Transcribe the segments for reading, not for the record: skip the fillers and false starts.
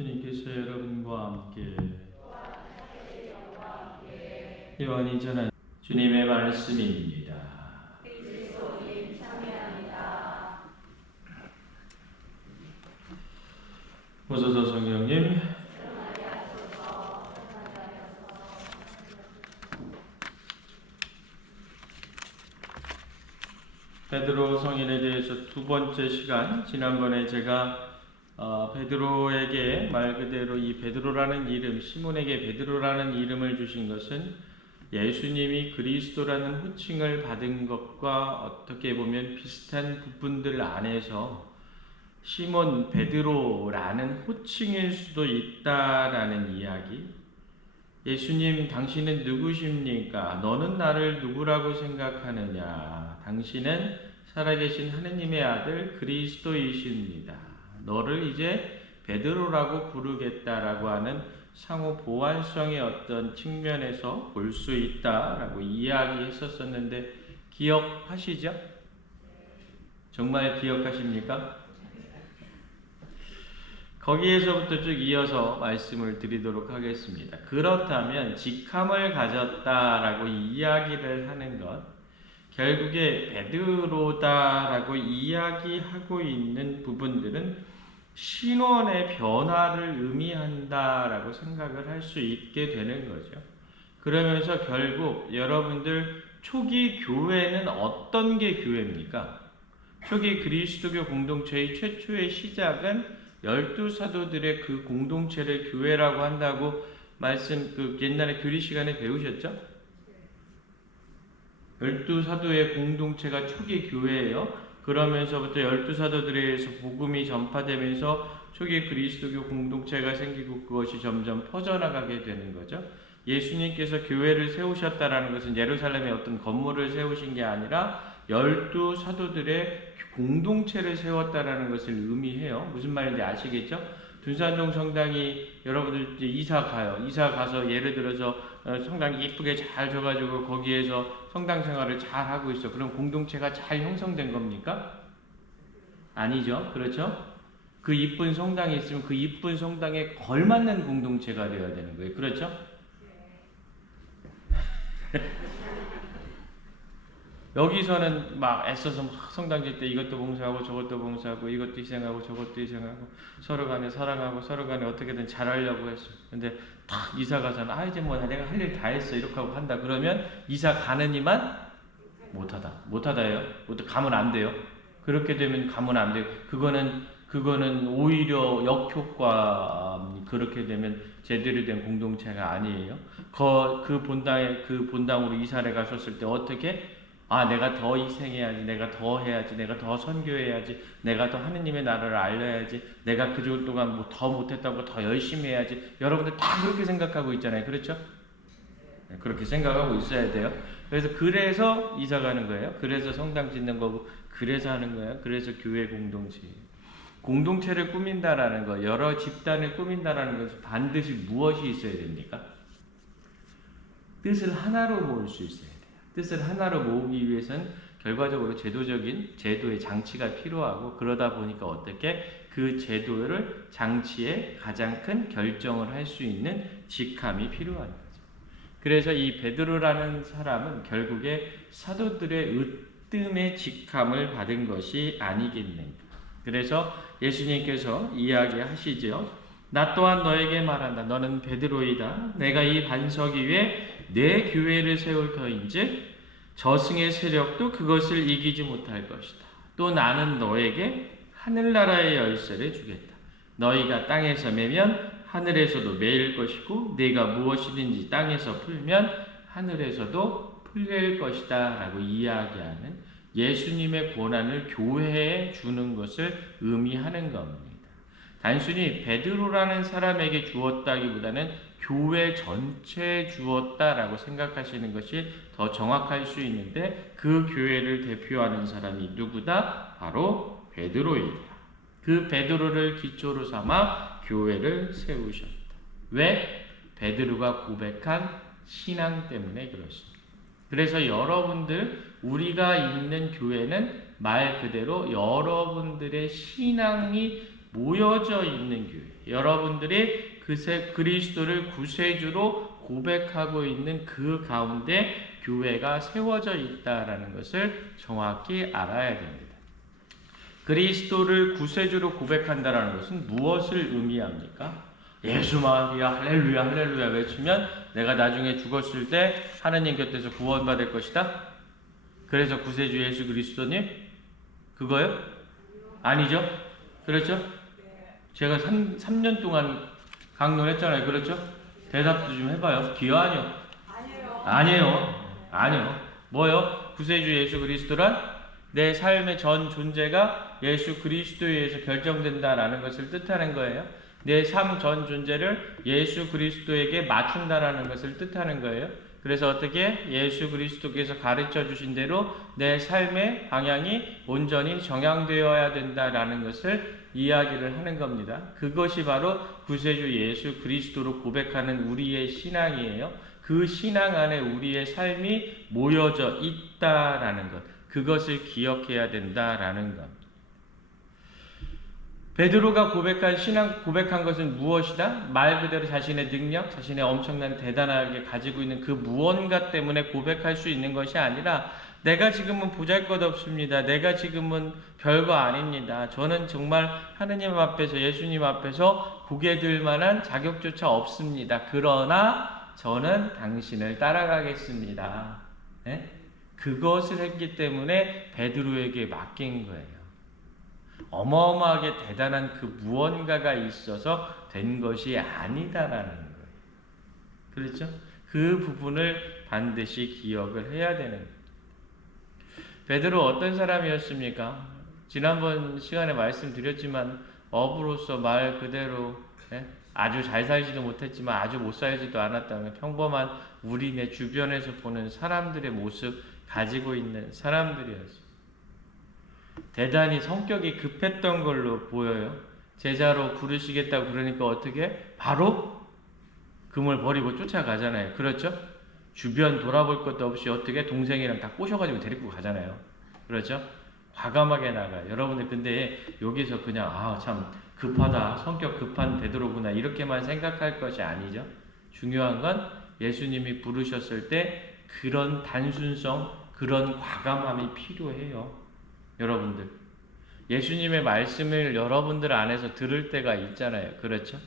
주님께서 여러분과 함께 요한이 전한 주님의 말씀입니다. 오소서 성령님. 베드로 성인에 대해서 두 번째 시간, 지난번에 제가 베드로에게 말 그대로 이 베드로라는 이름, 시몬에게 베드로라는 이름을 주신 것은 예수님이 그리스도라는 호칭을 받은 것과 어떻게 보면 비슷한 부분들 안에서 시몬 베드로라는 호칭일 수도 있다라는 이야기. 예수님, 당신은 누구십니까? 너는 나를 누구라고 생각하느냐? 당신은 살아계신 하느님의 아들 그리스도이십니다. 너를 이제 베드로라고 부르겠다라고 하는 상호 보완성의 어떤 측면에서 볼 수 있다라고 이야기했었는데 기억하시죠? 정말 기억하십니까? 거기에서부터 쭉 이어서 말씀을 드리도록 하겠습니다. 그렇다면 직함을 가졌다라고 이야기를 하는 것, 결국에 베드로다라고 이야기하고 있는 부분들은 신원의 변화를 의미한다라고 생각을 할 수 있게 되는 거죠. 그러면서 결국 여러분들 초기 교회는 어떤 게 교회입니까? 초기 그리스도교 공동체의 최초의 시작은 12사도들의 그 공동체를 교회라고 한다고 옛날에 교리 시간에 배우셨죠? 12사도의 공동체가 초기 교회예요. 그러면서부터 12사도들에 의해서 복음이 전파되면서 초기 그리스도교 공동체가 생기고 그것이 점점 퍼져나가게 되는 거죠. 예수님께서 교회를 세우셨다라는 것은 예루살렘에 어떤 건물을 세우신 게 아니라 12사도들의 공동체를 세웠다라는 것을 의미해요. 무슨 말인지 아시겠죠? 둔산동 성당이 여러분들 이제 이사 가서 예를 들어서 성당 이쁘게 잘 져가지고 거기에서 성당 생활을 잘 하고 있어. 그럼 공동체가 잘 형성된 겁니까? 아니죠. 그렇죠? 그 이쁜 성당이 있으면 그 이쁜 성당에 걸맞는 공동체가 되어야 되는 거예요. 그렇죠? 여기서는 막 애써서 막 성당 질 때 이것도 봉사하고 저것도 봉사하고 이것도 희생하고 저것도 희생하고 서로 간에 사랑하고 서로 간에 어떻게든 잘하려고 했어. 근데 딱 이사 가서는 이제 뭐 내가 할 일 다 했어 이렇게 하고 한다. 그러면 이사 가는 이만 못하다예요. 가면 안 돼요. 그렇게 되면 가면 안 돼요. 그거는 오히려 역효과. 그렇게 되면 제대로 된 공동체가 아니에요. 그 본당으로 이사를 가셨을 때 어떻게? 내가 더 희생해야지, 내가 더 해야지, 내가 더 선교해야지, 내가 더 하느님의 나라를 알려야지, 내가 그 동안 뭐 더 못했다고 더 열심히 해야지. 여러분들 다 그렇게 생각하고 있잖아요. 그렇죠? 그렇게 생각하고 있어야 돼요. 그래서 이사 가는 거예요. 그래서 성당 짓는 거고, 그래서 하는 거예요. 그래서 교회 공동체를 꾸민다라는 거, 여러 집단을 꾸민다라는 것은 반드시 무엇이 있어야 됩니까? 뜻을 하나로 모을 수 있어야 돼요. 뜻을 하나로 모으기 위해서는 결과적으로 제도의 장치가 필요하고, 그러다 보니까 어떻게 그 장치의 가장 큰 결정을 할 수 있는 직함이 필요한 거죠. 그래서 이 베드로라는 사람은 결국에 사도들의 으뜸의 직함을 받은 것이 아니겠는가. 그래서 예수님께서 이야기하시죠. 나 또한 너에게 말한다. 너는 베드로이다. 내가 이 반석 위에 내 교회를 세울 터인즉 저승의 세력도 그것을 이기지 못할 것이다. 또 나는 너에게 하늘나라의 열쇠를 주겠다. 너희가 땅에서 매면 하늘에서도 매일 것이고 네가 무엇이든지 땅에서 풀면 하늘에서도 풀릴 것이다 라고 이야기하는 예수님의 권한을 교회에 주는 것을 의미하는 겁니다. 단순히 베드로라는 사람에게 주었다기보다는 교회 전체에 주었다라고 생각하시는 것이 더 정확할 수 있는데, 그 교회를 대표하는 사람이 누구다? 바로 베드로이다. 그 베드로를 기초로 삼아 교회를 세우셨다. 왜? 베드로가 고백한 신앙 때문에 그렇습니다. 그래서 여러분들, 우리가 있는 교회는 말 그대로 여러분들의 신앙이 모여져 있는 교회. 여러분들이 그리스도를 구세주로 고백하고 있는 그 가운데 교회가 세워져 있다라는 것을 정확히 알아야 됩니다. 그리스도를 구세주로 고백한다라는 것은 무엇을 의미합니까? 예수 마리아 할렐루야 할렐루야 외치면 내가 나중에 죽었을 때 하나님 곁에서 구원받을 것이다. 그래서 구세주 예수 그리스도님 그거요? 아니죠? 그렇죠? 제가 3년 동안 강론했잖아요. 그렇죠? 대답도 좀 해봐요. 기여 아니요? 아니에요. 뭐요? 구세주 예수 그리스도란 내 삶의 전 존재가 예수 그리스도에 의해서 결정된다라는 것을 뜻하는 거예요. 내 삶 전 존재를 예수 그리스도에게 맞춘다라는 것을 뜻하는 거예요. 그래서 어떻게 예수 그리스도께서 가르쳐 주신 대로 내 삶의 방향이 온전히 정향되어야 된다라는 것을 이야기를 하는 겁니다. 그것이 바로 구세주 예수 그리스도로 고백하는 우리의 신앙이에요. 그 신앙 안에 우리의 삶이 모여져 있다라는 것, 그것을 기억해야 된다라는 것. 베드로가 고백한 것은 무엇이다? 말 그대로 자신의 능력, 자신의 엄청난 대단하게 가지고 있는 그 무언가 때문에 고백할 수 있는 것이 아니라 내가 지금은 보잘것없습니다. 내가 지금은 별거 아닙니다. 저는 정말 하느님 앞에서 예수님 앞에서 고개 들 만한 자격조차 없습니다. 그러나 저는 당신을 따라가겠습니다. 네? 그것을 했기 때문에 베드로에게 맡긴 거예요. 어마어마하게 대단한 그 무언가가 있어서 된 것이 아니다라는 거예요. 그렇죠? 그 부분을 반드시 기억을 해야 되는 거예요. 베드로 어떤 사람이었습니까? 지난번 시간에 말씀드렸지만 어부로서 말 그대로 아주 잘 살지도 못했지만 아주 못 살지도 않았다면 평범한 우리 내 주변에서 보는 사람들의 모습 가지고 있는 사람들이었어요. 대단히 성격이 급했던 걸로 보여요. 제자로 부르시겠다고 그러니까 어떻게? 바로 금을 버리고 쫓아가잖아요. 그렇죠? 주변 돌아볼 것도 없이 어떻게 동생이랑 다 꼬셔가지고 데리고 가잖아요. 그렇죠? 과감하게 나가요. 여러분들 근데 여기서 그냥 참 급하다, 성격 급한 베드로구나 이렇게만 생각할 것이 아니죠. 중요한 건 예수님이 부르셨을 때 그런 단순성, 그런 과감함이 필요해요. 여러분들 예수님의 말씀을 여러분들 안에서 들을 때가 있잖아요. 그렇죠?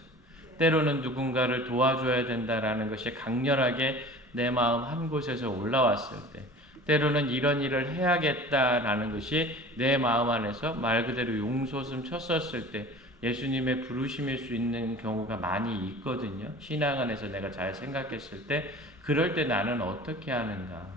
때로는 누군가를 도와줘야 된다라는 것이 강렬하게 내 마음 한 곳에서 올라왔을 때, 때로는 이런 일을 해야겠다라는 것이 내 마음 안에서 말 그대로 용솟음 쳤었을 때 예수님의 부르심일 수 있는 경우가 많이 있거든요. 신앙 안에서 내가 잘 생각했을 때 그럴 때 나는 어떻게 하는가?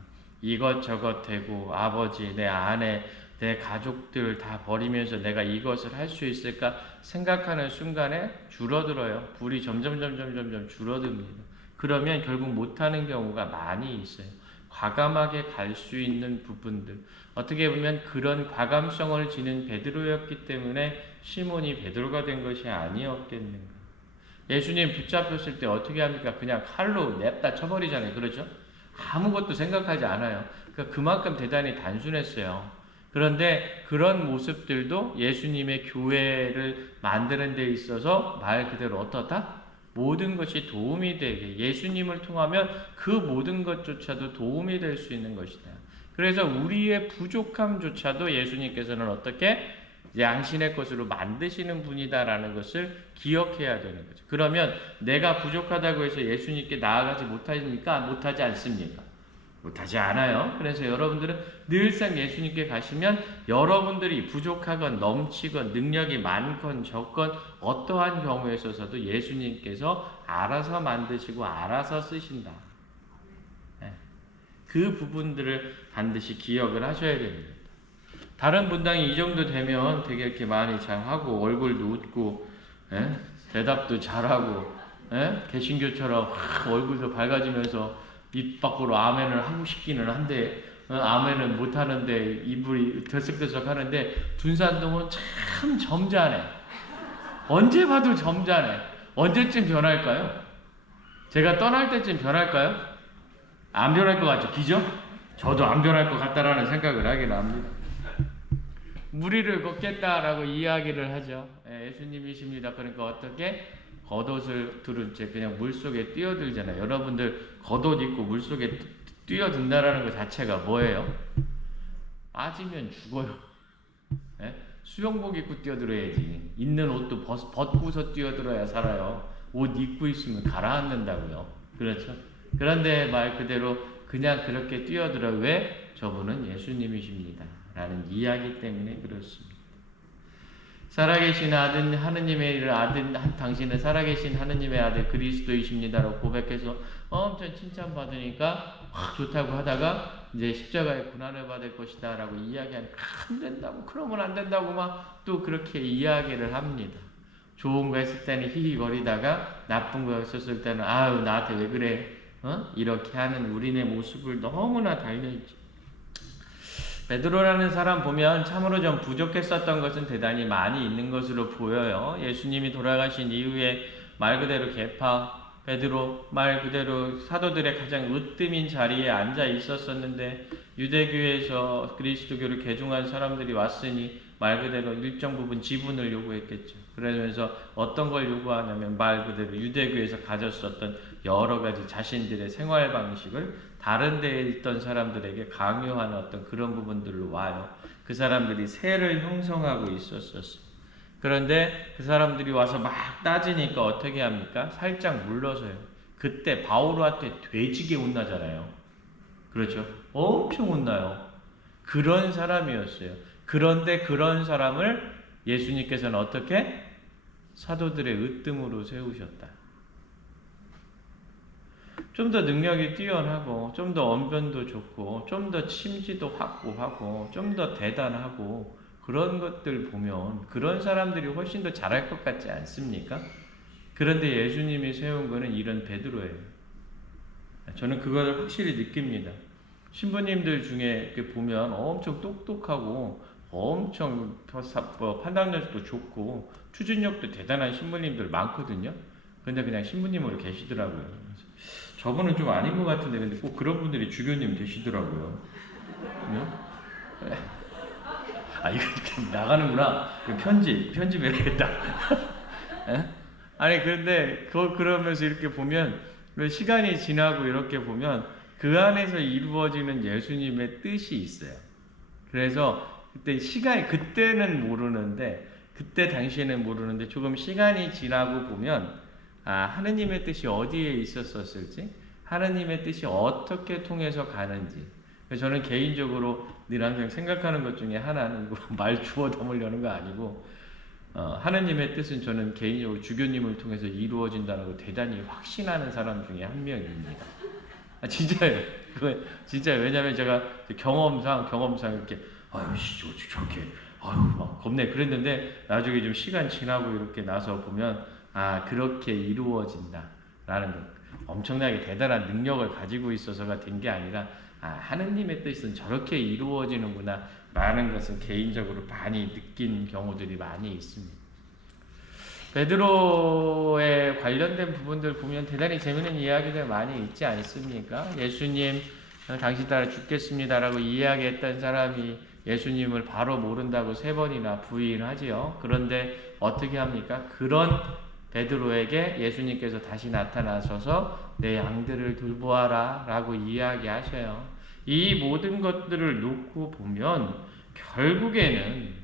이것저것 되고 아버지, 내 아내, 내 가족들 다 버리면서 내가 이것을 할 수 있을까 생각하는 순간에 줄어들어요. 불이 점점 줄어듭니다. 그러면 결국 못하는 경우가 많이 있어요. 과감하게 갈 수 있는 부분들, 어떻게 보면 그런 과감성을 지닌 베드로였기 때문에 시몬이 베드로가 된 것이 아니었겠는가. 예수님 붙잡혔을 때 어떻게 합니까? 그냥 칼로 냅다 쳐버리잖아요. 그렇죠? 아무것도 생각하지 않아요. 그러니까 그만큼 대단히 단순했어요. 그런데 그런 모습들도 예수님의 교회를 만드는 데 있어서 말 그대로 어떻다? 모든 것이 도움이 되게, 예수님을 통하면 그 모든 것조차도 도움이 될 수 있는 것이다. 그래서 우리의 부족함조차도 예수님께서는 어떻게 양신의 것으로 만드시는 분이다라는 것을 기억해야 되는 거죠. 그러면 내가 부족하다고 해서 예수님께 나아가지 못하십니까? 못하지 않습니까? 못하지 않아요. 그래서 여러분들은 늘상 예수님께 가시면 여러분들이 부족하건 넘치건 능력이 많건 적건 어떠한 경우에 있어서도 예수님께서 알아서 만드시고 알아서 쓰신다. 그 부분들을 반드시 기억을 하셔야 됩니다. 다른 분당이 이 정도 되면 되게 이렇게 많이 잘하고 얼굴도 웃고 대답도 잘하고 개신교처럼 얼굴도 밝아지면서 입 밖으로 아멘을 하고 싶기는 한데 아멘은 못하는데 입을 들썩들썩 하는데 둔산동은 참 점잖해. 언제 봐도 점잖해. 언제쯤 변할까요? 제가 떠날 때쯤 변할까요? 안 변할 것 같죠? 기죠? 저도 안 변할 것 같다라는 생각을 하긴 합니다. 무리를 걷겠다라고 이야기를 하죠. 예수님이십니다. 그러니까 어떻게? 겉옷을 두른 채 그냥 물속에 뛰어들잖아요. 여러분들 겉옷 입고 물속에 뛰어든다라는 것 자체가 뭐예요? 빠지면 죽어요. 예? 수영복 입고 뛰어들어야지. 있는 옷도 벗고서 뛰어들어야 살아요. 옷 입고 있으면 가라앉는다고요. 그렇죠? 그런데 말 그대로 그냥 그렇게 뛰어들어. 왜? 저분은 예수님이십니다. 라는 이야기 때문에 그렇습니다. 살아계신 아들 하느님의 아들 당신은 살아계신 하느님의 아들 그리스도이십니다라고 고백해서 엄청 칭찬받으니까 좋다고 하다가 이제 십자가의 고난을 받을 것이다라고 이야기하니까 안 된다고, 그러면 안 된다고 막 또 그렇게 이야기를 합니다. 좋은 거 했을 때는 히히거리다가 나쁜 거 했었을 때는 아유 나한테 왜 그래 이렇게 하는 우리네 모습을 너무나 달려있죠. 베드로라는 사람 보면 참으로 좀 부족했었던 것은 대단히 많이 있는 것으로 보여요. 예수님이 돌아가신 이후에 말 그대로 계파, 베드로 말 그대로 사도들의 가장 으뜸인 자리에 앉아 있었었는데 유대교에서 그리스도교를 개종한 사람들이 왔으니 말 그대로 일정 부분 지분을 요구했겠죠. 그러면서 어떤 걸 요구하냐면 말 그대로 유대교에서 가졌었던 여러 가지 자신들의 생활 방식을 다른 데에 있던 사람들에게 강요하는 어떤 그런 부분들로 와요. 그 사람들이 세를 형성하고 있었어요. 그런데 그 사람들이 와서 막 따지니까 어떻게 합니까? 살짝 물러서요. 그때 바오로한테 돼지게 혼나잖아요. 그렇죠? 엄청 혼나요. 그런 사람이었어요. 그런데 그런 사람을 예수님께서는 어떻게? 사도들의 으뜸으로 세우셨다. 좀 더 능력이 뛰어나고 좀 더 언변도 좋고 좀 더 심지도 확고하고 좀 더 대단하고 그런 것들 보면 그런 사람들이 훨씬 더 잘할 것 같지 않습니까? 그런데 예수님이 세운 거는 이런 베드로예요. 저는 그걸 확실히 느낍니다. 신부님들 중에 이렇게 보면 엄청 똑똑하고 엄청 판단력도 좋고 추진력도 대단한 신부님들 많거든요. 근데 그냥 신부님으로 계시더라고요. 저분은 좀 아닌 것 같은데 근데 꼭 그런 분들이 주교님 되시더라고요. 아 이거 이렇게 나가는구나. 편집해야겠다. 아니 그런데 그러면서 이렇게 보면 시간이 지나고 이렇게 보면 그 안에서 이루어지는 예수님의 뜻이 있어요. 그래서 그때는 모르는데 그때 당시에는 모르는데 조금 시간이 지나고 보면 하느님의 뜻이 어디에 있었을지, 하느님의 뜻이 어떻게 통해서 가는지. 저는 개인적으로 늘 항상 생각하는 것 중에 하나는 말 주워 담으려는 거 아니고 하느님의 뜻은 저는 개인적으로 주교님을 통해서 이루어진다는 거 대단히 확신하는 사람 중에 한 명입니다. 진짜예요. 진짜예요. 왜냐면 제가 경험상 이렇게 저렇게 막 겁내 그랬는데 나중에 좀 시간 지나고 이렇게 나서 보면 그렇게 이루어진다라는 것. 엄청나게 대단한 능력을 가지고 있어서가 된 게 아니라 하느님의 뜻은 저렇게 이루어지는구나 라는 것은 개인적으로 많이 느낀 경우들이 많이 있습니다. 베드로에 관련된 부분들 보면 대단히 재미있는 이야기들 많이 있지 않습니까? 예수님 당신 따라 죽겠습니다라고 이야기했던 사람이 예수님을 바로 모른다고 3번이나 부인하지요. 그런데 어떻게 합니까? 그런 베드로에게 예수님께서 다시 나타나셔서 내 양들을 돌보아라 라고 이야기하셔요. 이 모든 것들을 놓고 보면 결국에는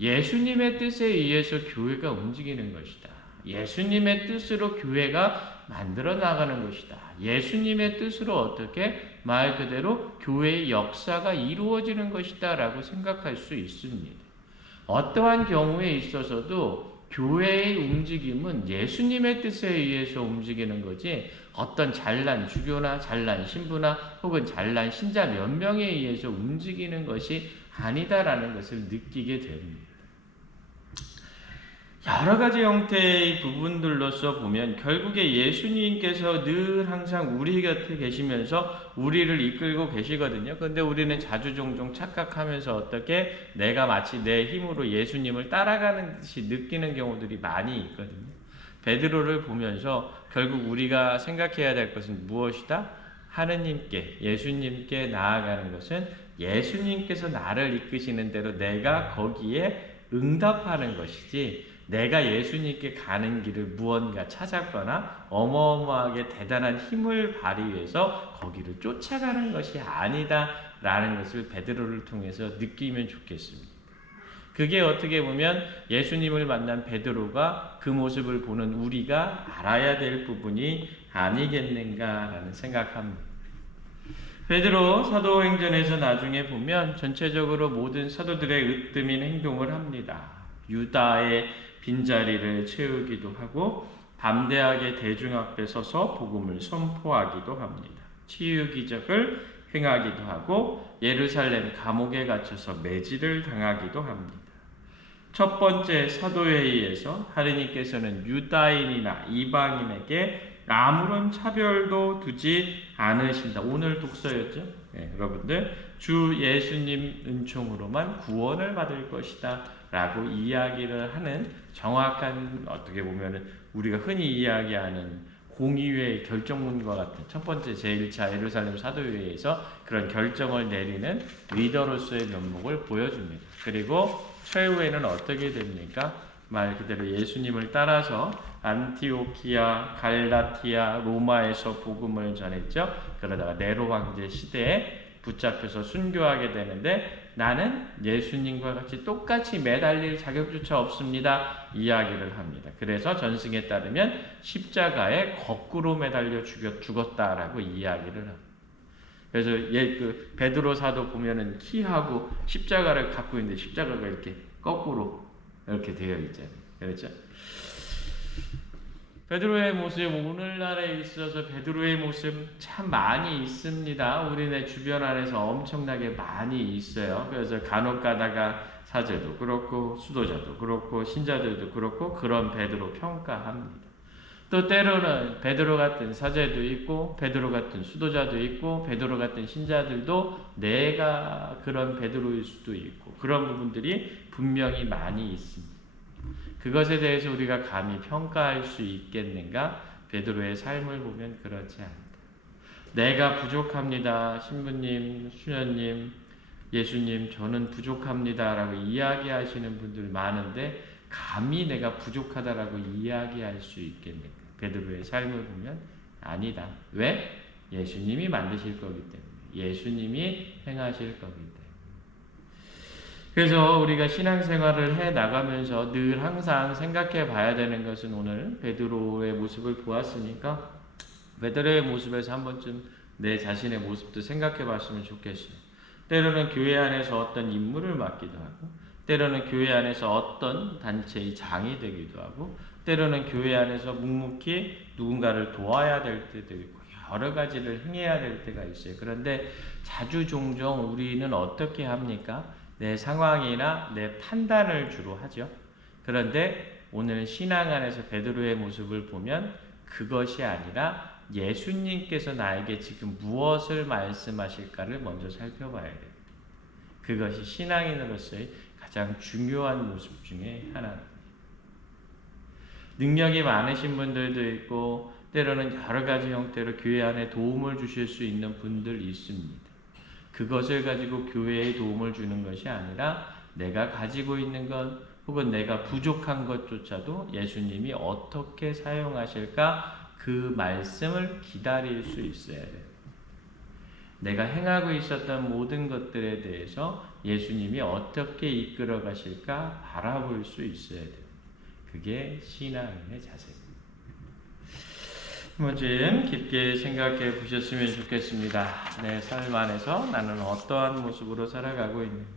예수님의 뜻에 의해서 교회가 움직이는 것이다. 예수님의 뜻으로 교회가 만들어 나가는 것이다. 예수님의 뜻으로 어떻게 말 그대로 교회의 역사가 이루어지는 것이다 라고 생각할 수 있습니다. 어떠한 경우에 있어서도 교회의 움직임은 예수님의 뜻에 의해서 움직이는 거지 어떤 잘난 주교나 잘난 신부나 혹은 잘난 신자 몇 명에 의해서 움직이는 것이 아니다라는 것을 느끼게 됩니다. 여러 가지 형태의 부분들로서 보면 결국에 예수님께서 늘 항상 우리 곁에 계시면서 우리를 이끌고 계시거든요. 그런데 우리는 자주 종종 착각하면서 어떻게 내가 마치 내 힘으로 예수님을 따라가는 듯이 느끼는 경우들이 많이 있거든요. 베드로를 보면서 결국 우리가 생각해야 될 것은 무엇이다? 하느님께, 예수님께 나아가는 것은 예수님께서 나를 이끄시는 대로 내가 거기에 응답하는 것이지 내가 예수님께 가는 길을 무언가 찾았거나 어마어마하게 대단한 힘을 발휘해서 거기를 쫓아가는 것이 아니다라는 것을 베드로를 통해서 느끼면 좋겠습니다. 그게 어떻게 보면 예수님을 만난 베드로가 그 모습을 보는 우리가 알아야 될 부분이 아니겠는가라는 생각합니다. 베드로 사도행전에서 나중에 보면 전체적으로 모든 사도들의 으뜸인 행동을 합니다. 유다의 빈자리를 채우기도 하고 담대하게 대중 앞에 서서 복음을 선포하기도 합니다. 치유 기적을 행하기도 하고 예루살렘 감옥에 갇혀서 매질을 당하기도 합니다. 첫 번째 사도회의에서 하느님께서는 유다인이나 이방인에게 아무런 차별도 두지 않으신다. 오늘 독서였죠? 네, 여러분들 주 예수님 은총으로만 구원을 받을 것이다 라고 이야기를 하는 정확한, 어떻게 보면 우리가 흔히 이야기하는 공의회의 결정문과 같은 첫 번째 제1차 예루살렘 사도회의에서 그런 결정을 내리는 리더로서의 면목을 보여줍니다. 그리고 최후에는 어떻게 됩니까? 말 그대로 예수님을 따라서 안티오키아, 갈라티아, 로마에서 복음을 전했죠. 그러다가 네로 황제 시대에 붙잡혀서 순교하게 되는데 나는 예수님과 같이 똑같이 매달릴 자격조차 없습니다. 이야기를 합니다. 그래서 전승에 따르면 십자가에 거꾸로 매달려 죽었다라고 이야기를 합니다. 그래서 그 베드로 사도 보면은 키하고 십자가를 갖고 있는데 십자가가 이렇게 거꾸로 이렇게 되어 있잖아요. 그렇죠? 베드로의 모습, 오늘날에 있어서 베드로의 모습 참 많이 있습니다. 우리네 주변 안에서 엄청나게 많이 있어요. 그래서 간혹 가다가 사제도 그렇고 수도자도 그렇고 신자들도 그렇고 그런 베드로 평가합니다. 또 때로는 베드로 같은 사제도 있고 베드로 같은 수도자도 있고 베드로 같은 신자들도 내가 그런 베드로일 수도 있고 그런 부분들이 분명히 많이 있습니다. 그것에 대해서 우리가 감히 평가할 수 있겠는가? 베드로의 삶을 보면 그렇지 않다. 내가 부족합니다. 신부님, 수녀님, 예수님 저는 부족합니다 라고 이야기하시는 분들 많은데 감히 내가 부족하다라고 이야기할 수 있겠는가? 베드로의 삶을 보면 아니다. 왜? 예수님이 만드실 거기 때문에. 예수님이 행하실 거기 때문에. 그래서 우리가 신앙생활을 해 나가면서 늘 항상 생각해 봐야 되는 것은 오늘 베드로의 모습을 보았으니까 베드로의 모습에서 한 번쯤 내 자신의 모습도 생각해 봤으면 좋겠어요. 때로는 교회 안에서 어떤 임무를 맡기도 하고 때로는 교회 안에서 어떤 단체의 장이 되기도 하고 때로는 교회 안에서 묵묵히 누군가를 도와야 될 때도 있고 여러 가지를 행해야 될 때가 있어요. 그런데 자주 종종 우리는 어떻게 합니까? 내 상황이나 내 판단을 주로 하죠. 그런데 오늘 신앙 안에서 베드로의 모습을 보면 그것이 아니라 예수님께서 나에게 지금 무엇을 말씀하실까를 먼저 살펴봐야 돼요. 그것이 신앙인으로서의 가장 중요한 모습 중에 하나입니다. 능력이 많으신 분들도 있고 때로는 여러 가지 형태로 교회 안에 도움을 주실 수 있는 분들이 있습니다. 그것을 가지고 교회에 도움을 주는 것이 아니라 내가 가지고 있는 것 혹은 내가 부족한 것조차도 예수님이 어떻게 사용하실까 그 말씀을 기다릴 수 있어야 돼요. 내가 행하고 있었던 모든 것들에 대해서 예수님이 어떻게 이끌어 가실까 바라볼 수 있어야 돼요. 그게 신앙인의 자세입니다. 한 번쯤 깊게 생각해 보셨으면 좋겠습니다. 내 삶 안에서 나는 어떠한 모습으로 살아가고 있는가?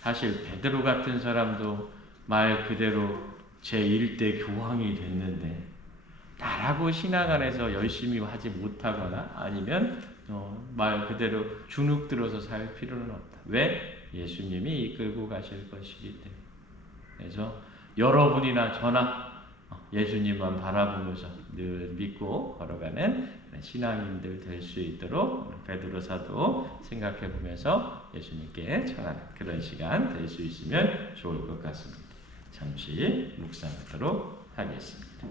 사실 베드로 같은 사람도 말 그대로 제1대 교황이 됐는데 나라고 신앙 안에서 열심히 하지 못하거나 아니면 말 그대로 주눅 들어서 살 필요는 없다. 왜? 예수님이 이끌고 가실 것이기 때문에. 그래서 여러분이나 저나 예수님만 바라보면서 늘 믿고 걸어가는 신앙인들 될 수 있도록 베드로 사도 생각해 보면서 예수님께 청하는 그런 시간 될 수 있으면 좋을 것 같습니다. 잠시 묵상하도록 하겠습니다.